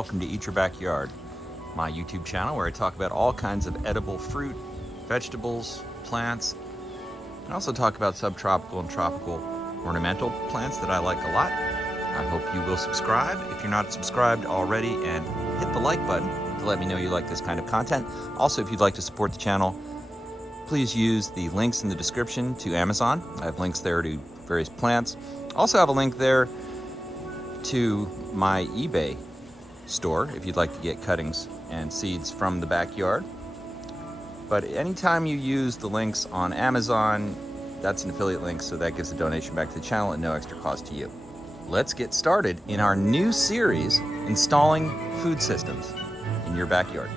welcome to Eat Your Backyard, my YouTube channel where I talk about all kinds of edible fruit, vegetables, plants, and also talk about subtropical and tropical ornamental plants that I like a lot. I hope you will subscribe if you're not subscribed already, and hit the like button to let me know you like this kind of content. Also, if you'd like to support the channel, please use the links in the description to Amazon. I have links there to various plants. Also have a link there to my eBay store if you'd like to get cuttings and seeds from the backyard. But anytime you use the links on Amazon, that's an affiliate link, so that gives a donation back to the channel at no extra cost to you. Let's get started in our new series, installing food systems in your backyard.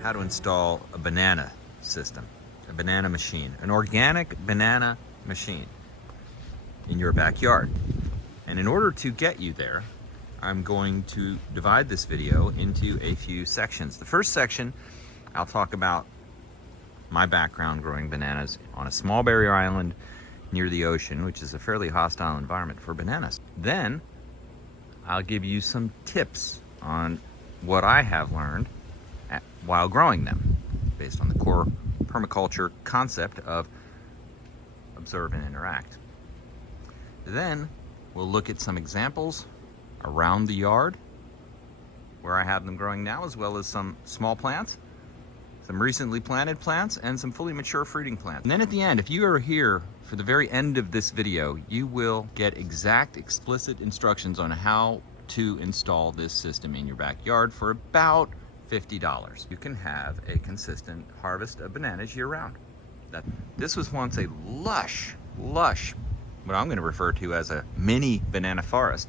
How to install a banana system, a banana machine, an organic banana machine in your backyard. And in order to get you there, I'm going to divide this video into a few sections. The first section, I'll talk about my background growing bananas on a small barrier island near the ocean, which is a fairly hostile environment for bananas. Then I'll give you some tips on what I have learned while growing them, based on the core permaculture concept of observe and interact. Then we'll look at some examples around the yard where I have them growing now, as well as some small plants, some recently planted plants, and some fully mature fruiting plants. And then at the end, if you are here for the very end of this video, you will get exact, explicit instructions on how to install this system in your backyard for about $50. You can have a consistent harvest of bananas year-round. This was once a lush, what I'm going to refer to as a mini banana forest,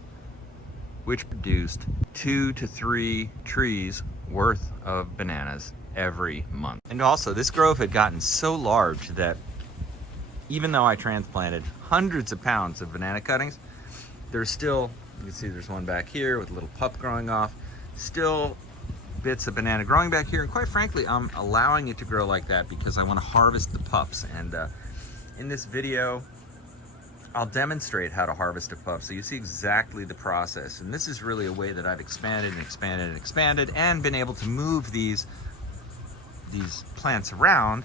which produced 2 to 3 trees worth of bananas every month. And also, this grove had gotten so large that even though I transplanted hundreds of pounds of banana cuttings, there's still, you can see there's one back here with a little pup growing off, still bits of banana growing back here. And quite frankly, I'm allowing it to grow like that because I want to harvest the pups. And in this video, I'll demonstrate how to harvest a pup, so you see exactly the process. And this is really a way that I've expanded and been able to move these plants around.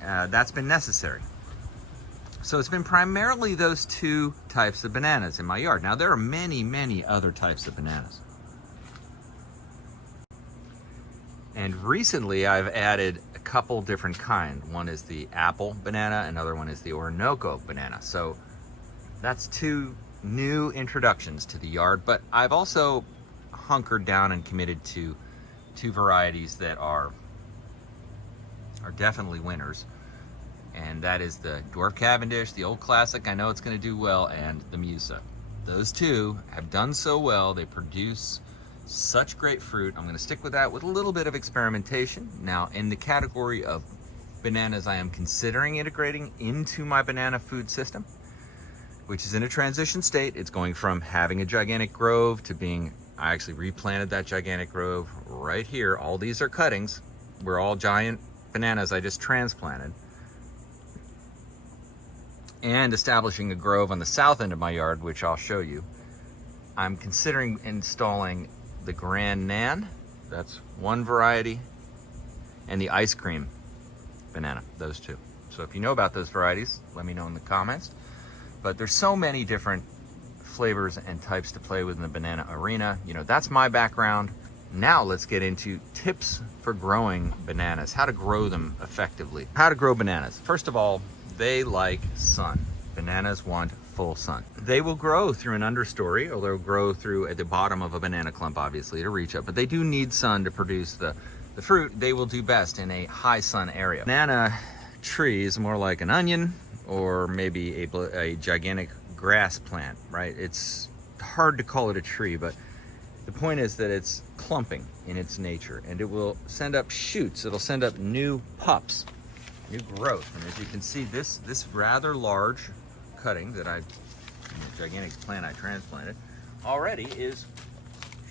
That's been necessary. So it's been primarily those two types of bananas in my yard. Now there are many other types of bananas. And recently I've added a couple different kinds. One is the apple banana, another one is the Orinoco banana. So that's two new introductions to the yard, but I've also hunkered down and committed to two varieties that are definitely winners. And that is the Dwarf Cavendish, the old classic, I know it's gonna do well, and the Musa. Those two have done so well, they produce such great fruit. I'm gonna stick with that with a little bit of experimentation. Now, in the category of bananas I am considering integrating into my banana food system, which is in a transition state. It's going from having a gigantic grove to being, I actually replanted that gigantic grove right here. All these are cuttings. We're all giant bananas I just transplanted. And establishing a grove on the south end of my yard, which I'll show you. I'm considering installing the Grand Nan, that's one variety, and the ice cream banana, those two. So if you know about those varieties, let me know in the comments. But there's so many different flavors and types to play with in the banana arena. You know, that's my background. Now let's get into tips for growing bananas, how to grow them effectively. How to grow bananas. First of all, they like sun. Bananas want full sun. They will grow through an understory, or they'll grow through at the bottom of a banana clump, obviously, to reach up, but they do need sun to produce the fruit. They will do best in a high sun area. Banana tree is more like an onion, or maybe a gigantic grass plant, right? It's hard to call it a tree, but the point is that it's clumping in its nature, and it will send up shoots. It'll send up new pups, new growth. And as you can see, this rather large cutting that gigantic plant I transplanted already is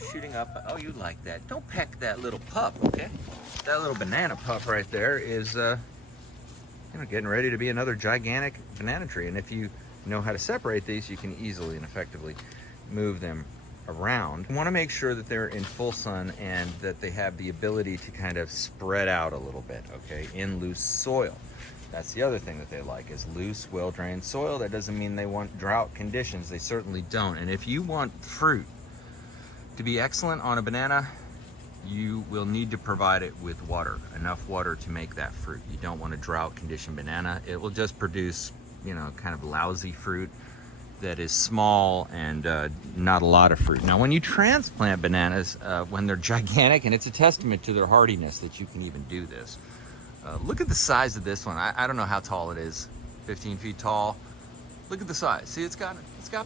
shooting up. Oh, you like that. Don't peck that little pup, okay? That little banana pup right there is getting ready to be another gigantic banana tree. And if you know how to separate these, you can easily and effectively move them around. You want to make sure that they're in full sun and that they have the ability to kind of spread out a little bit, okay, in loose soil. That's the other thing that they like, is loose, well-drained soil. That doesn't mean they want drought conditions. They certainly don't. And if you want fruit to be excellent on a banana, you will need to provide it with water, enough water to make that fruit. You don't want a drought conditioned banana. It will just produce, you know, kind of lousy fruit that is small and not a lot of fruit. Now, when you transplant bananas, when they're gigantic, and it's a testament to their hardiness that you can even do this. Look at the size of this one. I don't know how tall it is, 15 feet tall. Look at the size. See, it's got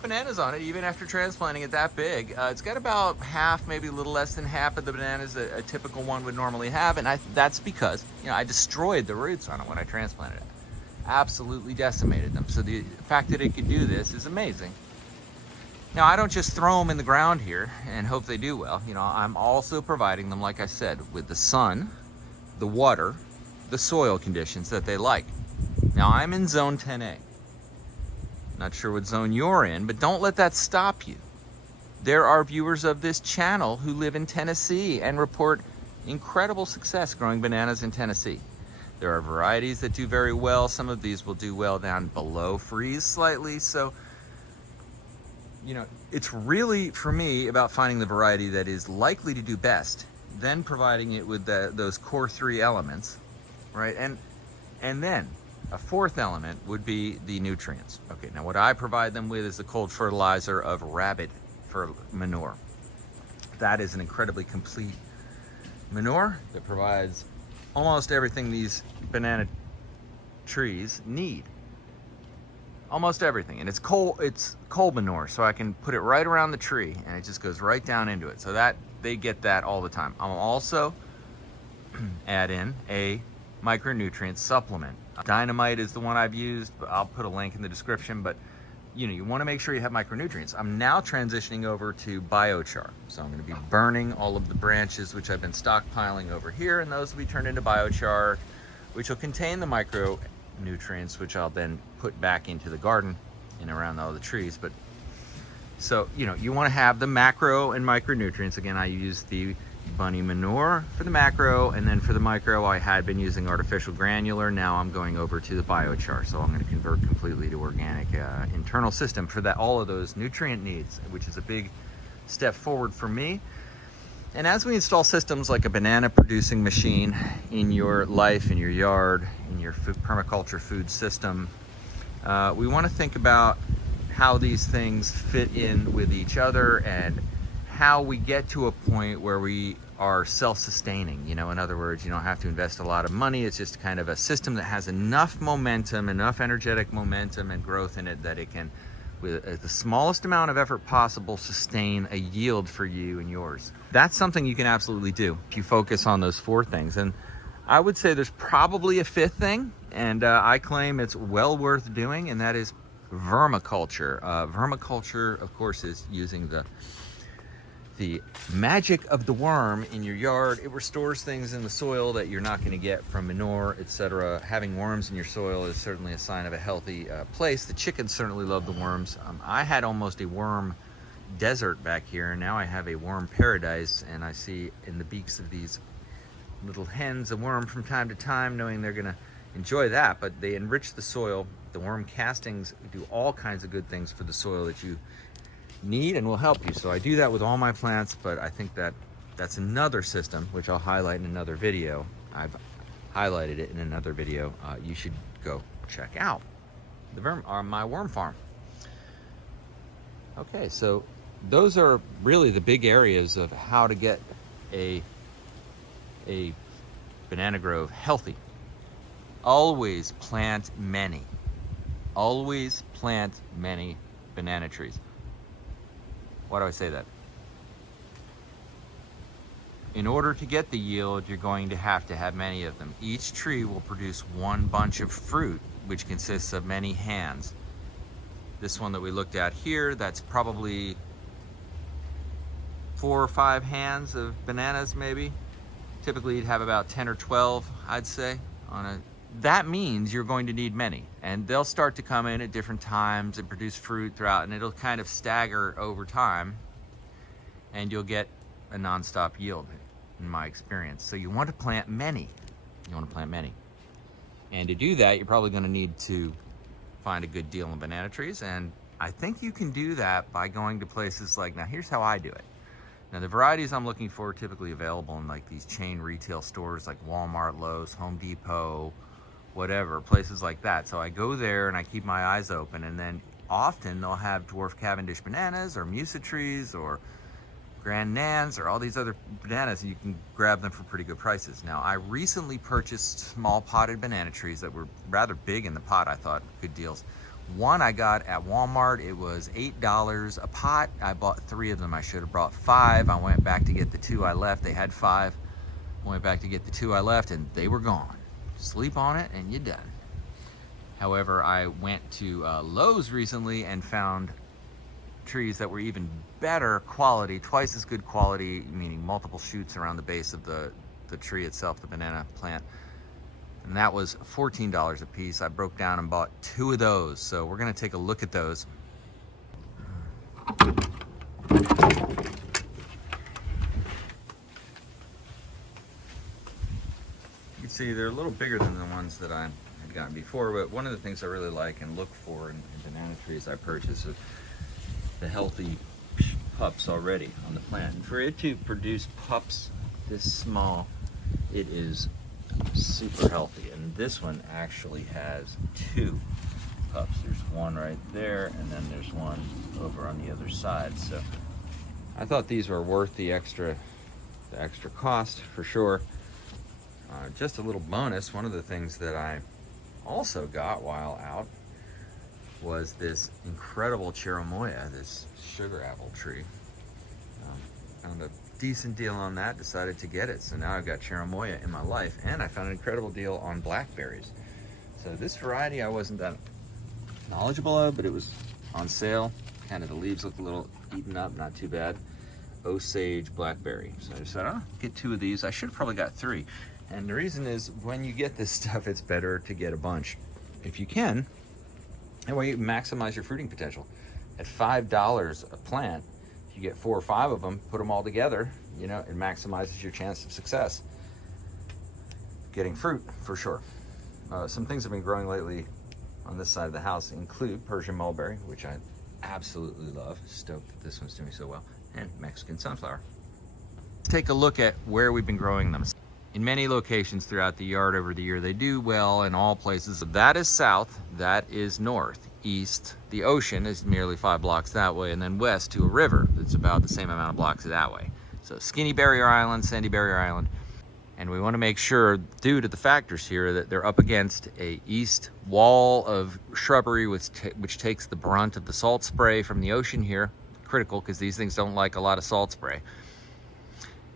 bananas on it even after transplanting it that big. It's got about half, maybe a little less than half of the bananas that a typical one would normally have, and that's because, you know, I destroyed the roots on it when I transplanted it. Absolutely decimated them. So the fact that it could do this is amazing. Now, I don't just throw them in the ground here and hope they do well. You know, I'm also providing them, like I said, with the sun, the water, the soil conditions that they like. Now, I'm in zone 10A. Not sure what zone you're in, but don't let that stop you. There are viewers of this channel who live in Tennessee and report incredible success growing bananas in Tennessee. There are varieties that do very well. Some of these will do well down below freeze slightly. So, you know, it's really, for me, about finding the variety that is likely to do best, then providing it with those core 3 elements, right? And then a 4th element would be the nutrients. Okay, now what I provide them with is the cold fertilizer of rabbit manure. That is an incredibly complete manure that provides almost everything these banana trees need. Almost everything. And it's coal manure, so I can put it right around the tree and it just goes right down into it. So that they get that all the time. I'll also add in a micronutrient supplement. Dynamite is the one I've used, but I'll put a link in the description. But you know, you want to make sure you have micronutrients. I'm now transitioning over to biochar. So I'm going to be burning all of the branches which I've been stockpiling over here, and those will be turned into biochar, which will contain the micronutrients, which I'll then put back into the garden and around all the trees. But so, you know, you want to have the macro and micronutrients. Again, I use the bunny manure for the macro, and then for the micro I had been using artificial granular. Now I'm going over to the biochar, so I'm going to convert completely to organic internal system for that, all of those nutrient needs, which is a big step forward for me. And as we install systems like a banana producing machine in your life, in your yard, in your permaculture food system, we want to think about how these things fit in with each other and how we get to a point where we are self-sustaining. You know, in other words, you don't have to invest a lot of money. It's just kind of a system that has enough momentum, enough energetic momentum and growth in it that it can, with the smallest amount of effort possible, sustain a yield for you and yours. That's something you can absolutely do if you focus on those 4 things. And I would say there's probably a 5th thing, and I claim it's well worth doing, and that is vermiculture. Vermiculture, of course, is using the magic of the worm in your yard. It restores things in the soil that you're not going to get from manure, etc. Having worms in your soil is certainly a sign of a healthy place. The chickens certainly love the worms. I had almost a worm desert back here, and now I have a worm paradise, and I see in the beaks of these little hens a worm from time to time, knowing they're going to enjoy that. But they enrich the soil. The worm castings do all kinds of good things for the soil that you need and will help you. So I do that with all my plants, but I think that that's another system which I'll highlight in another video. I've highlighted it in another video. You should go check out my worm farm. Okay, so those are really the big areas of how to get a banana grove healthy. Always plant many. Always plant many banana trees. Why do I say that? In order to get the yield, you're going to have many of them. Each tree will produce one bunch of fruit, which consists of many hands. This one that we looked at here, that's probably 4 or 5 hands of bananas, maybe. Typically, you'd have about 10 or 12, I'd say, on a. That means you're going to need many, and they'll start to come in at different times and produce fruit throughout, and it'll kind of stagger over time. and you'll get a nonstop yield in my experience. So you want to plant many. You want to plant many. And to do that, you're probably going to need to find a good deal on banana trees. And I think you can do that by going to places like, now here's how I do it. Now the varieties I'm looking for are typically available in like these chain retail stores like Walmart, Lowe's, Home Depot, whatever, places like that. So I go there and I keep my eyes open, and then often they'll have dwarf Cavendish bananas or Musa trees or Grand Nans or all these other bananas, and you can grab them for pretty good prices. Now, I recently purchased small potted banana trees that were rather big in the pot, I thought, good deals. One I got at Walmart, it was $8 a pot. I bought 3 of them. I should have brought 5. I went back to get the 2 I left. They had 5. I went back to get the 2 I left, and they were gone. Sleep on it and you're done. However, I went to Lowe's recently and found trees that were even better quality, twice as good quality, meaning multiple shoots around the base of the tree itself, the banana plant. And that was $14 a piece. I broke down and bought 2 of those. So we're gonna take a look at those. You can see they're a little bigger than the ones that I had gotten before, but one of the things I really like and look for in banana trees I purchase is the healthy pups already on the plant. And for it to produce pups this small, it is super healthy. And this one actually has 2 pups. There's one right there, and then there's one over on the other side. So I thought these were worth the extra cost for sure. Just a little bonus, one of the things that I also got while out was this incredible cherimoya, this sugar apple tree. Found a decent deal on that, decided to get it. So now I've got cherimoya in my life, and I found an incredible deal on blackberries. So this variety I wasn't that knowledgeable of, but it was on sale. Kind of the leaves look a little eaten up, not too bad. Osage blackberry. So I decided, I'll get 2 of these. I should have probably got 3. And the reason is, when you get this stuff, it's better to get a bunch if you can. That way you maximize your fruiting potential. At $5 a plant, if you get 4 or 5 of them, put them all together, you know, it maximizes your chance of success. Getting fruit, for sure. Some things have been growing lately on this side of the house include Persian mulberry, which I absolutely love. Stoked that this one's doing so well. And Mexican sunflower. Let's take a look at where we've been growing them. In many locations throughout the yard over the year, they do well in all places. That is south, that is north. East, the ocean is merely 5 blocks that way, and then west to a river that's about the same amount of blocks that way. So Skinny Barrier Island, Sandy Barrier Island. And we want to make sure, due to the factors here, that they're up against a east wall of shrubbery which takes the brunt of the salt spray from the ocean here. Critical, because these things don't like a lot of salt spray.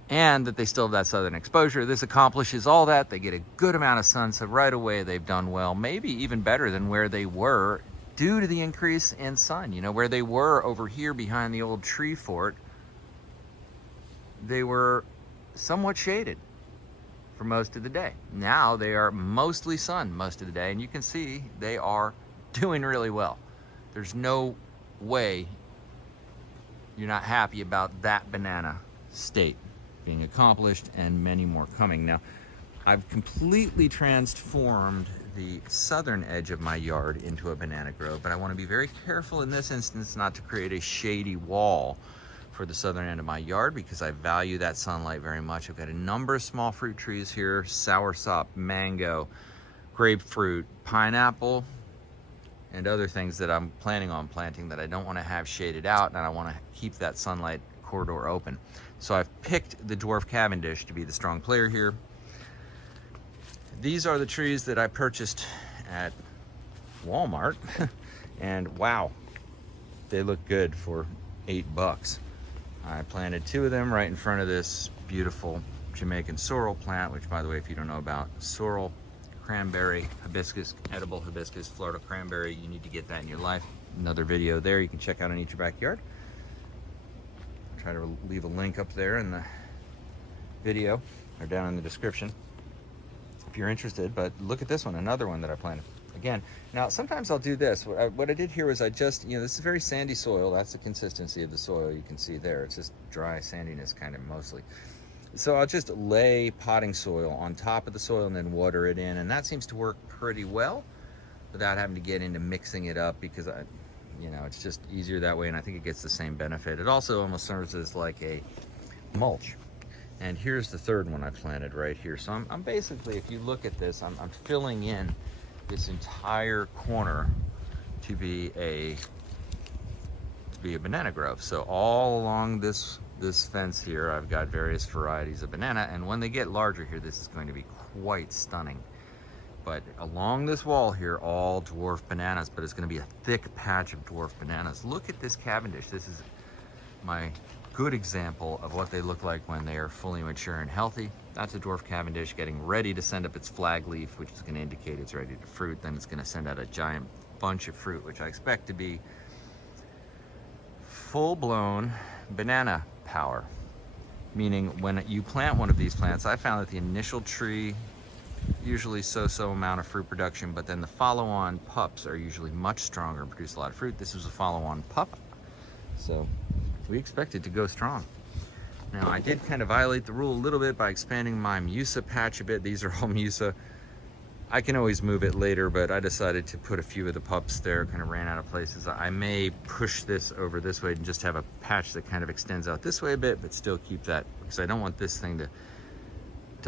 And that they still have that southern exposure. This accomplishes all that. They get a good amount of sun, so right away they've done well, maybe even better than where they were due to the increase in sun. You know, where they were over here behind the old tree fort, they were somewhat shaded for most of the day. Now they are mostly sun most of the day, and you can see they are doing really well. There's no way you're not happy about that banana state being accomplished, and many more coming. Now, I've completely transformed the southern edge of my yard into a banana grove, but I want to be very careful in this instance not to create a shady wall for the southern end of my yard, because I value that sunlight very much. I've got a number of small fruit trees here: soursop, mango, grapefruit, pineapple, and other things that I'm planning on planting that I don't want to have shaded out, and I want to keep that sunlight corridor open. So I've picked the dwarf Cavendish to be the strong player here. These are the trees that I purchased at Walmart, and wow, they look good for $8. I planted 2 of them right in front of this beautiful Jamaican sorrel plant, which, by the way, if you don't know about sorrel, cranberry, hibiscus, edible hibiscus, Florida cranberry, you need to get that in your life. Another video there you can check out in each backyard. Try to leave a link up there in the video or down in the description if you're interested. But look at this one, another one that I planted. Again, now sometimes I'll do this. What I did here was I just, this is very sandy soil. That's the consistency of the soil you can see there. It's just dry sandiness kind of mostly. So I'll just lay potting soil on top of the soil and then water it in. And that seems to work pretty well without having to get into mixing it up, because it's just easier that way. And I think it gets the same benefit. It also almost serves as like a mulch. And here's the third one I planted right here. So I'm basically, if you look at this, I'm filling in this entire corner to be a banana grove. So all along this fence here, I've got various varieties of banana, and when they get larger here, this is going to be quite stunning. But along this wall here, all dwarf bananas, but it's going to be a thick patch of dwarf bananas. Look at this Cavendish. This is my good example of what they look like when they are fully mature and healthy. That's a dwarf Cavendish getting ready to send up its flag leaf, which is going to indicate it's ready to fruit. Then it's going to send out a giant bunch of fruit, which I expect to be full-blown banana power. Meaning when you plant one of these plants, I found that the initial tree usually so amount of fruit production, but then the follow-on pups are usually much stronger and produce a lot of fruit. This was a follow-on pup, so we expect it to go strong. Now, I did kind of violate the rule a little bit by expanding my Musa patch a bit. These are all Musa. I can always move it later, but I decided to put a few of the pups there. Kind of ran out of places. I may push this over this way and just have a patch that kind of extends out this way a bit, but still keep that, because I don't want this thing to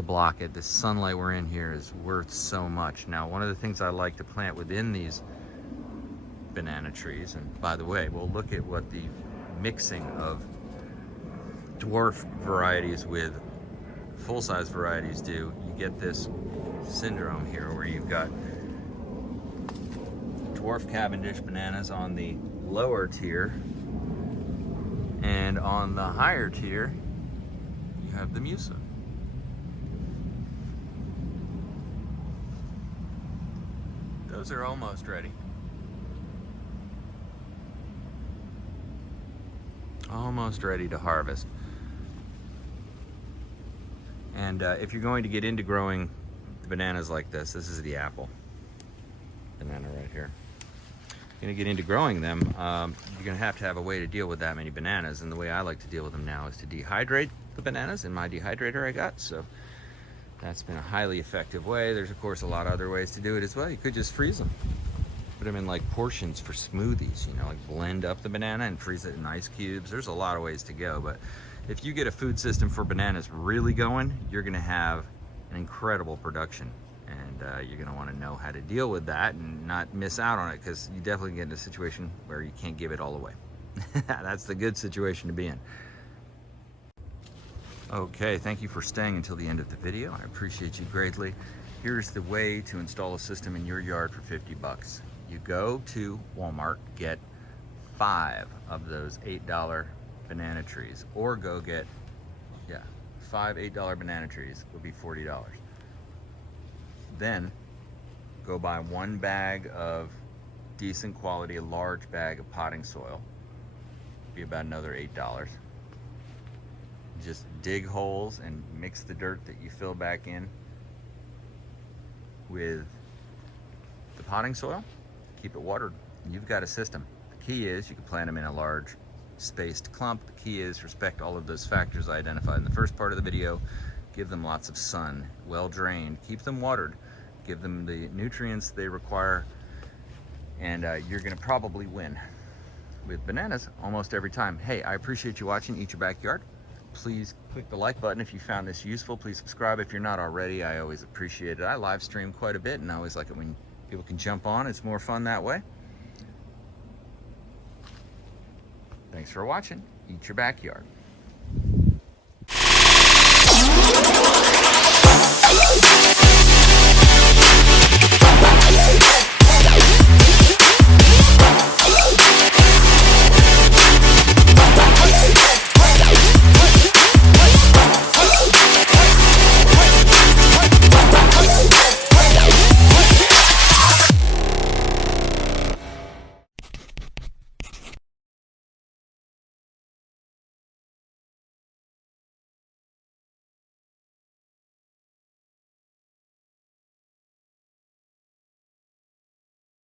block it. This sunlight we're in here is worth so much. Now, one of the things I like to plant within these banana trees, and by the way, we'll look at what the mixing of dwarf varieties with full-size varieties do. You get this syndrome here where you've got dwarf Cavendish bananas on the lower tier, and on the higher tier you have the Musa. Those are almost ready. Almost ready to harvest. And if you're going to get into growing bananas like this is the apple banana right here. If you're gonna get into growing them, you're gonna have to have a way to deal with that many bananas. And the way I like to deal with them now is to dehydrate the bananas in my dehydrator I got. So that's been a highly effective way. There's of course a lot of other ways to do it as well. You could just freeze them. Put them in like portions for smoothies, like blend up the banana and freeze it in ice cubes. There's a lot of ways to go, but if you get a food system for bananas really going, you're gonna have an incredible production. And you're gonna wanna know how to deal with that and not miss out on it, because you definitely get in a situation where you can't give it all away. That's the good situation to be in. Okay, thank you for staying until the end of the video. I appreciate you greatly. Here's the way to install a system in your yard for 50 bucks. You go to Walmart, get 5 of those $8 banana trees, or go get, 5 $8 banana trees will be $40. Then go buy 1 bag of decent quality, a large bag of potting soil, be about another $8. Just dig holes and mix the dirt that you fill back in with the potting soil. Keep it watered. You've got a system. The key is you can plant them in a large spaced clump. The key is respect all of those factors I identified in the first part of the video. Give them lots of sun, well drained, keep them watered, give them the nutrients they require, and you're gonna probably win with bananas almost every time. Hey, I appreciate you watching Eat Your Backyard. Please click the like button if you found this useful. Please subscribe if you're not already. I always appreciate it. I live stream quite a bit, and I always like it when people can jump on. It's more fun that way. Thanks for watching Eat Your Backyard.